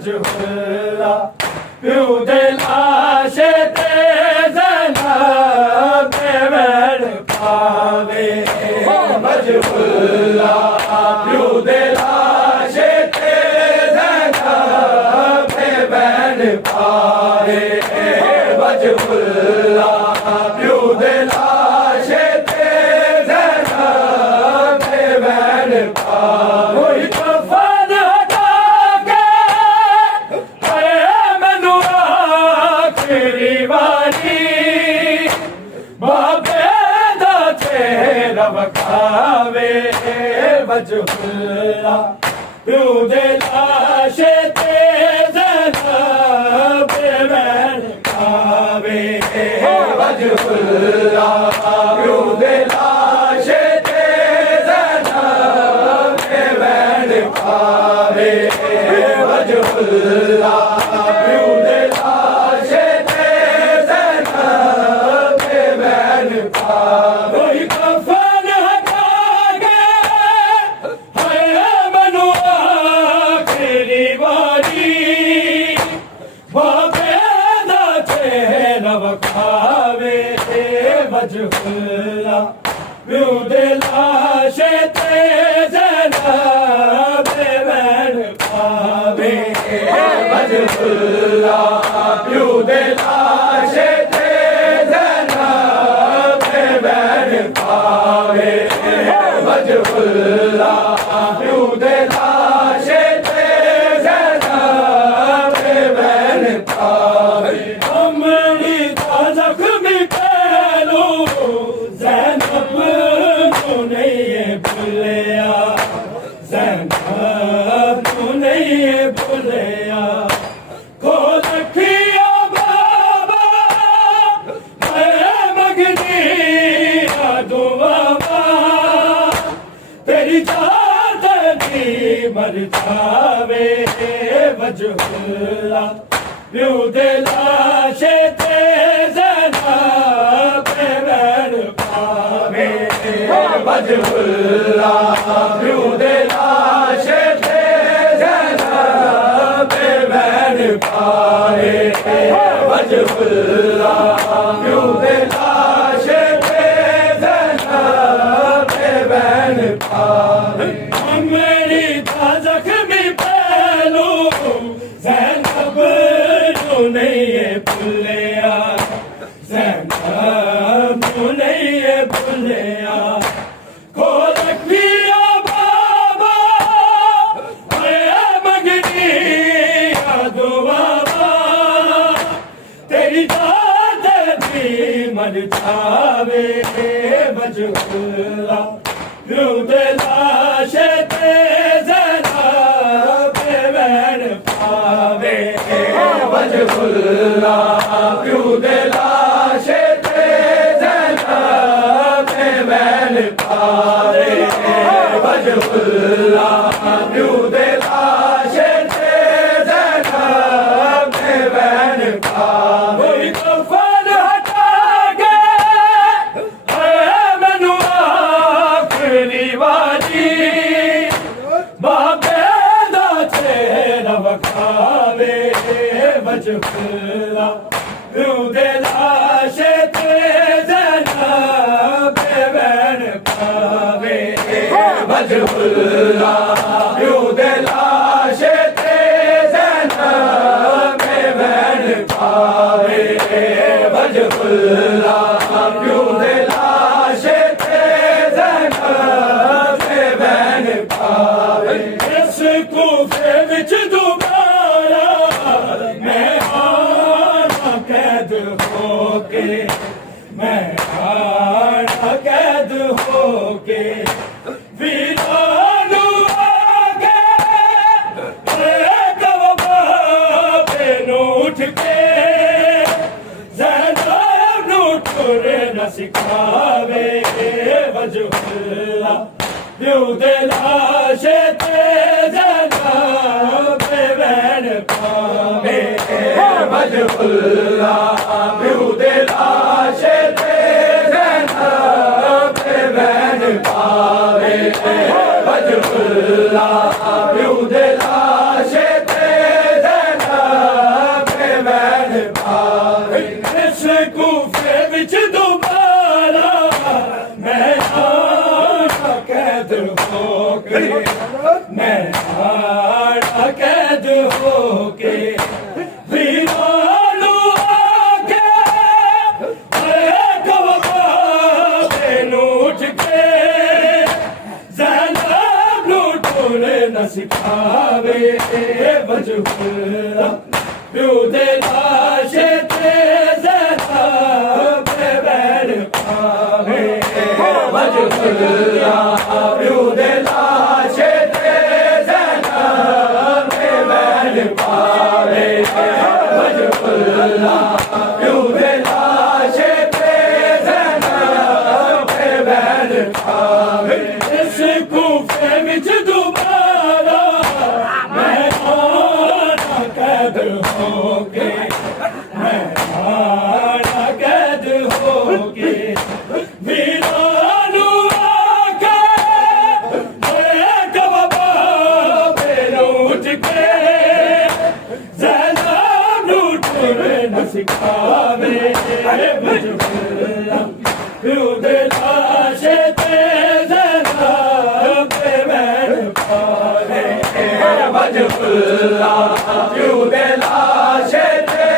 वजहुल्ला प्यू दे लाशे ते ज़ैनब बैण पावे वजहुल्ला प्यू दे लाशे ते ज़ैनब बैण पावे वजहुल्ला प्यू दे लाशे ते ज़ैनब बैण पावे वखावे वजहुल्ला प्यू दे लाशे ते ज़ैनब बैण पावे वजहुल्ला प्यू दे लाशे ते ज़ैनब बैण पावे वजहुल्ला प्यू दे लाशे ते ज़ैनब बैण पावे वजहुल्ला प्यू दे लाशे ते ज़ैनब बैण पावे वजहुल्ला प्यू दे लाशे ते ज़ैनब बैण पावे वजहुल्ला प्यू दे लाशे ते ज़ैनब बैण पावे अमरी दा ज़ख्मी ज़ैनब तू नहीं भूलिया ज़ैनब तू नहीं भूलिया को रखिया बाबा मैं मगनी दुआ तेरी जात दी मर जावे वजहुल्ला प्यू दे लाशे ते ज़ैनब बैण पावे वजहुल्ला प्यू दे लाशे ते ज़ैनब बैण पावे वजहुल्ला प्यू दे लाशे ते ज़ैनब बैण पावे मेरी दा ज़ख्मी पहलू ज़ैनब तू नहीं भूलिया ज़ैनब तू नहीं भूलिया को रखिया बाबा मैं मगनी दुआ तेरी जात दी मर जावे वजहुल्ला प्यू दे लाशे ते ज़ैनब बैण पावे वजहुल्ला प्यू दे लाशे ते ज़ैनब बैण पावे वजहुल्ला प्यू दे लाशे ते ज़ैनब बैण पावे कफन हटा के मैनू आखिरी वारी बाबे दा चेहरा वखावे वजहुल्ला प्यू दे लाशे ते ज़ैनब बैण पावे वजहुल्ला प्यू दे लाशे ते ज़ैनब बैण पावे वजहुल्ला प्यू दे लाशे ते ज़ैनब बैण पावे इस कूफे विच दुबारा मैं आना कैद होके मैं आना कैद होके वीरानू आगे कवबे उठ के ज़ैनब नू टुरे न सिखावे वजहुल्ला प्यू दे लाशे ते ज़ैनब बैण पावे वजहुल्ला प्यू दे लाशे ते ज़ैनब बैण पावे वजहुल्ला प्यू दे लाशे ते इस कूफे विच दोबारा मैं आना कैद हो के, मैं आना कैद हो के वीरानू आके उठ के ज़ैनब नू टोले न सिखावे वजहुल्ला प्यो दे लाशे ते ज़ैनब पे बैर पावे वजहुल्ला प्यो दे लाशे ते ज़ैनब पे बैर पावे वजहुल्ला प्यो दे लाशे ते ज़ैनब पे बैर पावे इस कूफे विच दोबारा मैं आना कैद हो के, मैं आना कैद हो के वीरानू आके कबाबे उठ के ज़ैनब नू टोले न सिखावे वजहुल्ला प्यो दे लाशे ते ज़ैनब पे बैर पावे वजहुल्ला प्यो दे लाशे ते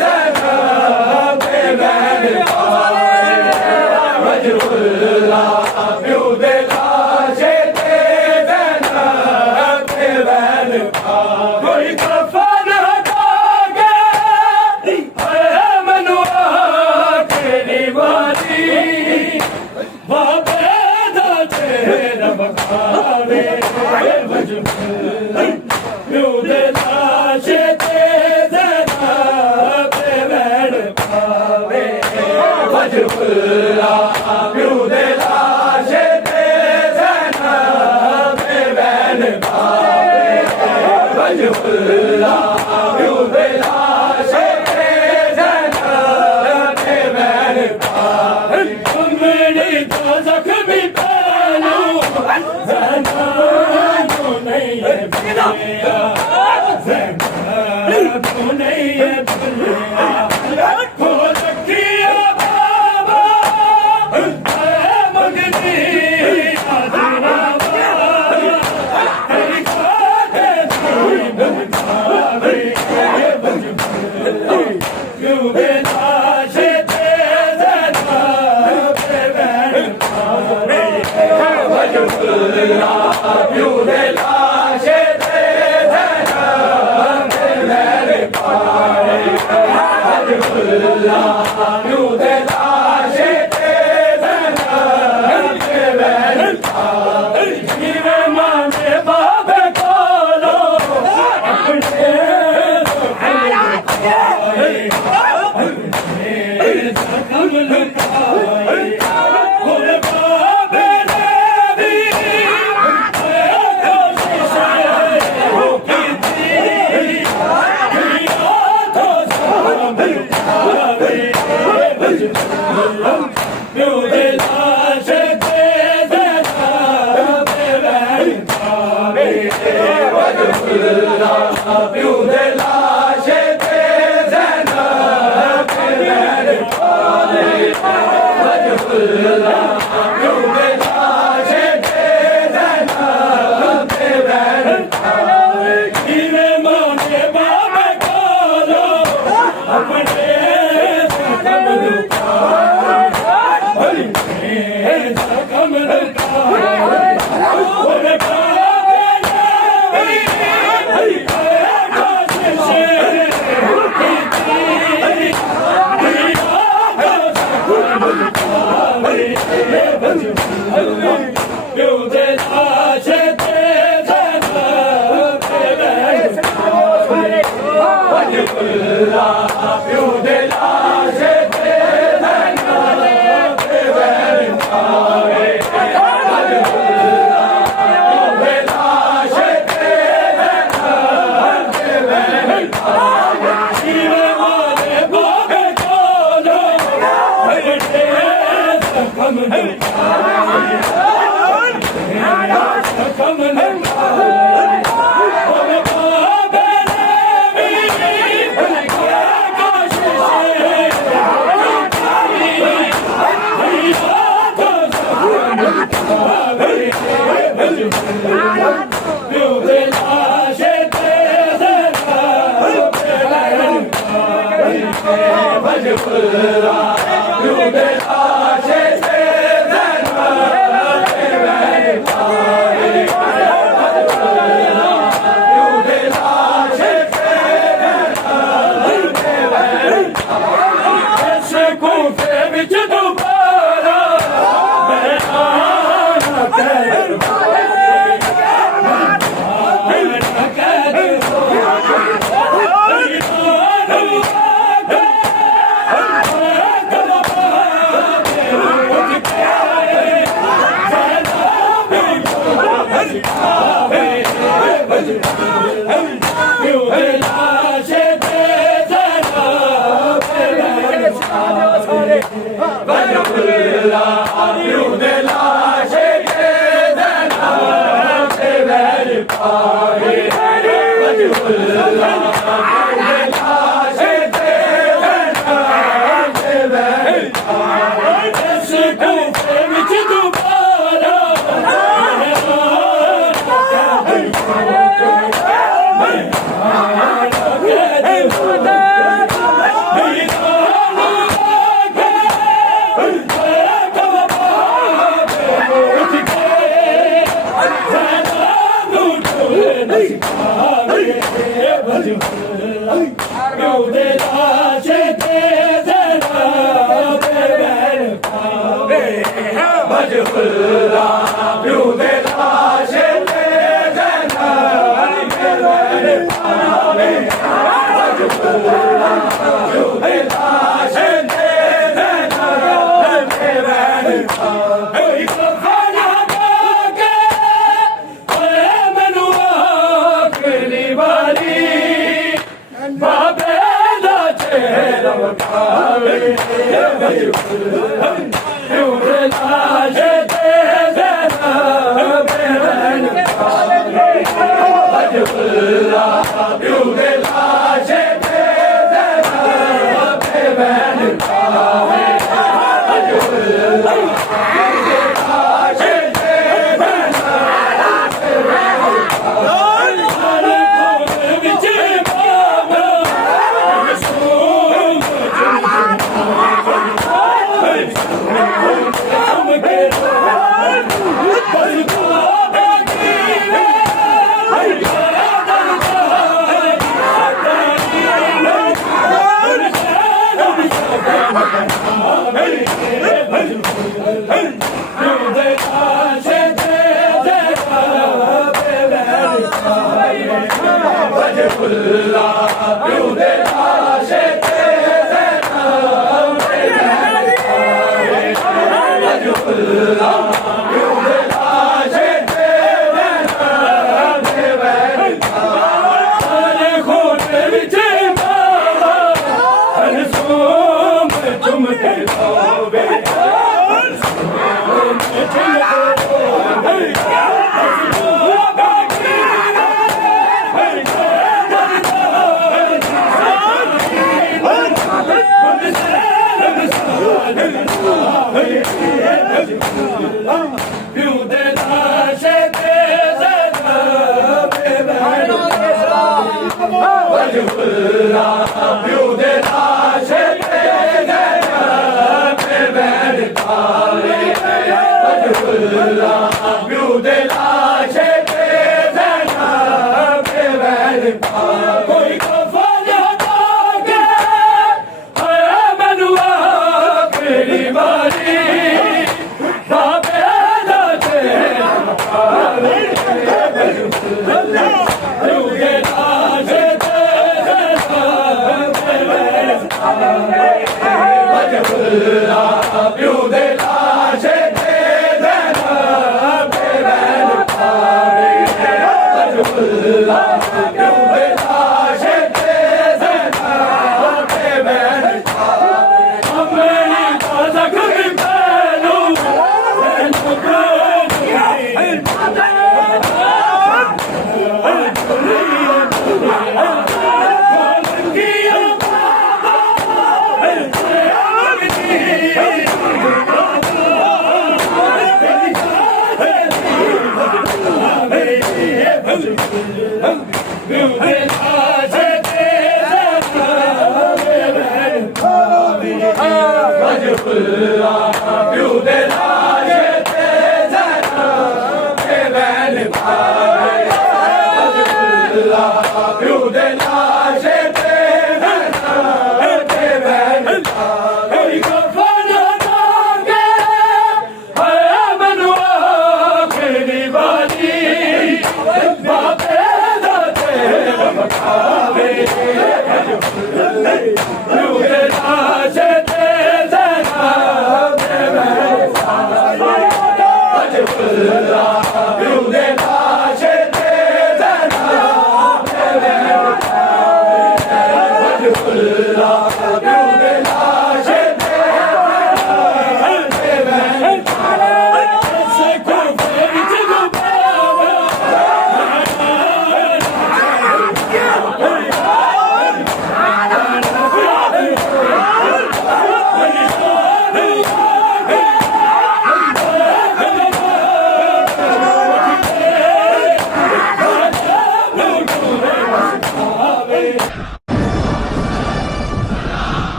ज़ैनब पे बैर पावे वजहुल्ला प्यो दे लाशे ते ज़ैनब पे बैर पावे कोई कफन हटा के मैनू आखिरी वारी बाबे दा चेहरा बखावे वजहुल्ला प्यो दे लाशे ते ज़ैनब पे बैर पावे वजहुल्ला प्यो दे लाशे ते ज़ैनब पे बैर पावे वजहुल्ला प्यो दे लाशे ते ज़ैनब पे बैर पावे मेरी तो ज़ख्मी पहलू ज़ैनब को नहीं है भूलिया, ज़ैनब को नहीं है भूलिया खो रखिया बाबा मगनी आज़िनाबा तेरी खाके नहीं भावे वजहुल्ला क्यों बेलाशे ते ज़ैनब पे बैर पावे वजहुल्ला प्यो दे लाशे ते ज़ैनब पे बैर पावे वजहुल्ला प्यो दे लाशे ते ज़ैनब पे बैर पावे जिवें मां दे बाबे कोलो अपने ज़ख्म लुकाए और बाबे ने भी कोशिश की थी तो संभाले वजहुल्ला प्यो दे लाशे ते ज़ैनब पे बैर पावे वजहुल्ला प्यो दे लाशे ते ज़ैनब पे बैर पावे वजहुल्ला प्यो दे लाशे ते ज़ैनब पे बैर पावे जिवें मां दे बाबे कोलो अपने ज़ख्म लुकाए ज़ख्म लुकाए और बाबे ने भी कोशिश की थी ज़ख्म लुकाए ਵਜਹੁੱਲਾ